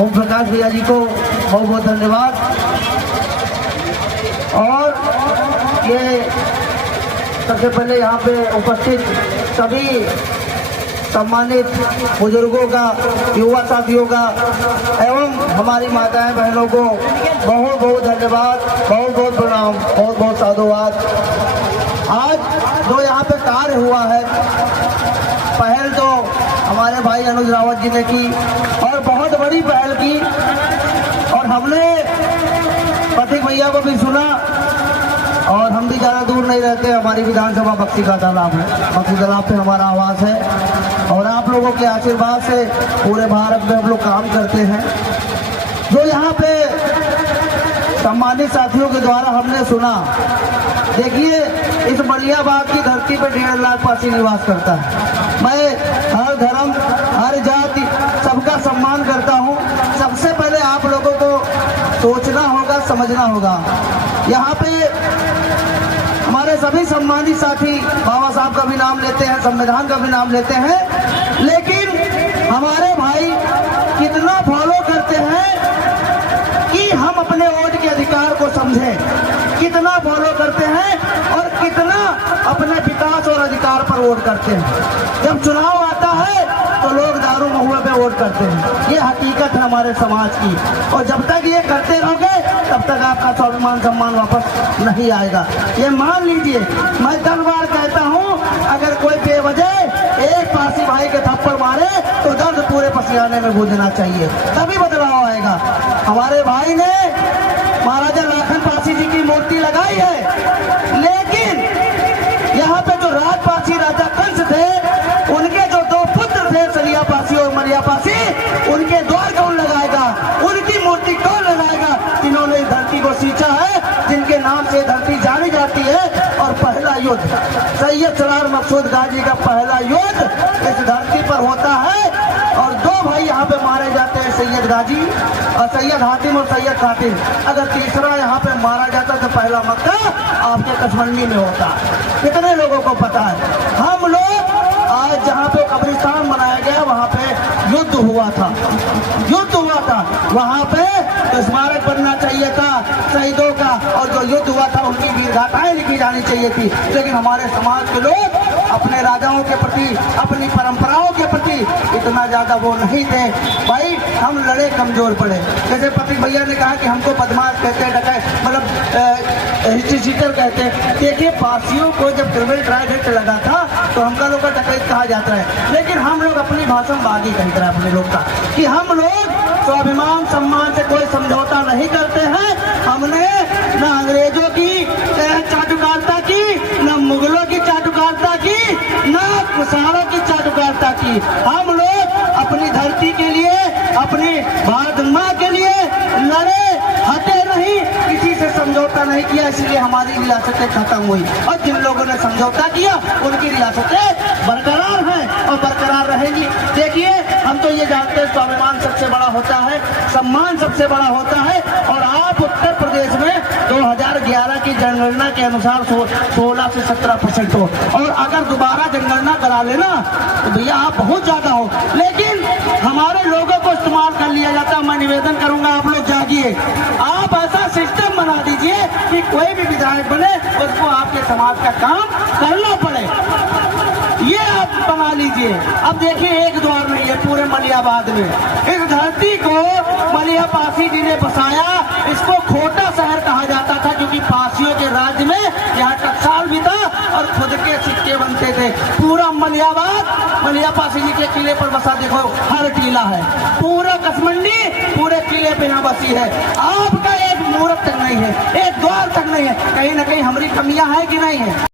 ओम प्रकाश भैया जी को बहुत बहुत धन्यवाद। और ये सबसे पहले यहाँ पे उपस्थित सभी सम्मानित बुजुर्गों का, युवा साथियों का एवं हमारी माताएं बहनों को बहुत बहुत धन्यवाद, बहुत बहुत प्रणाम, बहुत बहुत साधुवाद। आज जो यहाँ पे कार्य हुआ है, पहल तो हमारे भाई अनुज रावत जी ने की और बहुत बड़ी पहल की, और हमने प्रतीक भैया को भी सुना। और हम भी ज़्यादा दूर नहीं रहते, हमारी विधानसभा बक्सी का तालाब है, बक्सी तालाब पे हमारा आवास है और आप लोगों के आशीर्वाद से पूरे भारत में हम लोग काम करते हैं। जो यहाँ पे सम्मानित साथियों के द्वारा हमने सुना, देखिए इस मलियाबाग की धरती पे 1.5 लाख पासी निवास करता है। मैं हर धर्म, हर जाति, सबका सम्मान करता हूँ। सबसे पहले आप लोगों को सोचना होगा, समझना होगा। यहाँ पे हमारे सभी सम्मानित साथी बाबा साहब का भी नाम लेते हैं, संविधान का भी नाम लेते हैं, लेकिन हमारे भाई कितना फॉलो करते हैं कि हम अपने वोट के अधिकार को समझें, कितना फॉलो करते हैं और कितना अपने विकास और अधिकार पर वोट करते हैं। जब चुनाव आता है तो लोग दारू महुआ पे वोट करते हैं, ये हकीकत है हमारे समाज की। और जब तक ये करते रहोगे तब तक आपका स्वाभिमान सम्मान वापस नहीं आएगा। ये मान लीजिए, मैं 10 बार कहता हूँ, अगर कोई बेवजह एक पासी भाई के थप्पड़ मारे तो दर्द पूरे पसियाने में गूंजना चाहिए, तभी बदलाव आएगा। हमारे भाई ने महाराजा लाखन पासी जी की मूर्ति लगाई है, लेकिन यहाँ पे जो राजपासी राजा कंस थे, उनके जो 2 पुत्र थे, सलिया पासी और मलिया पासी, उनके द्वार कौन लगाएगा? उनकी मूर्ति कौन लगाएगा? जिन्होंने इस धरती को सींचा है, जिनके नाम से धरती जानी जाती है। और पहला युद्ध सैयद सलार मकसूद गाजी का पहला युद्ध इस धरती पर होता है, और 2 भाई यहाँ पे मारे जाते हैं, सैयद गाजी और सैयद हातिम और सैयद कातिल। अगर तीसरा यहाँ पे मारा जाता तो पहला मक्का आपके कश्मीर में होता। कितने लोगों को पता है? हम लोग आज जहाँ पे कब्रिस्तान बनाया गया, वहाँ पे युद्ध हुआ था, युद्ध हुआ था, वहाँ पे स्मारक बनना चाहिए था शहीदों का, और जो युद्ध हुआ था उनकी वीरगाथाएं लिखी जानी चाहिए थी। लेकिन हमारे समाज के लोग अपने राजाओं के प्रति, अपनी परंपराओं के प्रति इतना ज्यादा वो नहीं थे। भाई हम लड़े, कमजोर पड़े। जैसे प्रतीक भैया ने कहा कि हमको बदमाश कहते हैं, डकैत, मतलब हिस्ट्री सीटर कहते हैं। देखिए, पासियों को जब क्रिमिनल ट्रायल एक्ट लगा था तो हमका लोग का डकैत कहा जाता है, लेकिन हम लोग अपनी भाषा में बागी कहते हैं अपने लोग का, कि हम लोग स्वाभिमान सम्मान से कोई समझौता नहीं करते हैं। हमने न अंग्रेजों की चाटुकारिता की, न मुगलों की चाटुकारिता की, न कुशारों की चाटुकारिता की। हम लोग अपनी धरती के लिए, अपनी भारत माँ के लिए लड़े, हटे नहीं, किसी से समझौता नहीं किया, इसलिए हमारी रियासतें खत्म हुई। और जिन लोगों ने समझौता किया उनकी रियासतें बरकरार हैं और बरकरार रहेंगी। देखिए, हम तो ये जानते हैं स्वाभिमान सबसे बड़ा होता है, सम्मान सबसे बड़ा होता है। और आप उत्तर प्रदेश में 2011 की जनगणना के अनुसार 16 से 17% हो, और अगर दोबारा जनगणना करा लेना तो भैया आप बहुत ज्यादा हो, लेकिन हमारे लोगों को इस्तेमाल कर लिया जाता है। मैं निवेदन करूंगा, आप लोग जागिए, आप ऐसा सिस्टम बना दीजिए कि कोई भी विधायक बने उसको आपके समाज का काम करना पड़े, ये आप बना लीजिए। अब देखिए, एक द्वार नहीं है पूरे मलियाबाद में। इस धरती को मलिया पासी जी ने बसाया। इसको खोटा शहर कहा जाता था, क्योंकि पासियों के राज्य में यहाँ टकसाल भी था और खुद के सिक्के बनते थे। पूरा मलियाबाद मलिया पासी जी के किले पर बसा। देखो, हर टीला है, पूरा कसमंडी पूरे किले पे यहाँ बसी है। आपका एक मुहूर्त तक नहीं है, एक द्वार तक नहीं है। कहीं ना कहीं हमारी कमियां है कि नहीं है?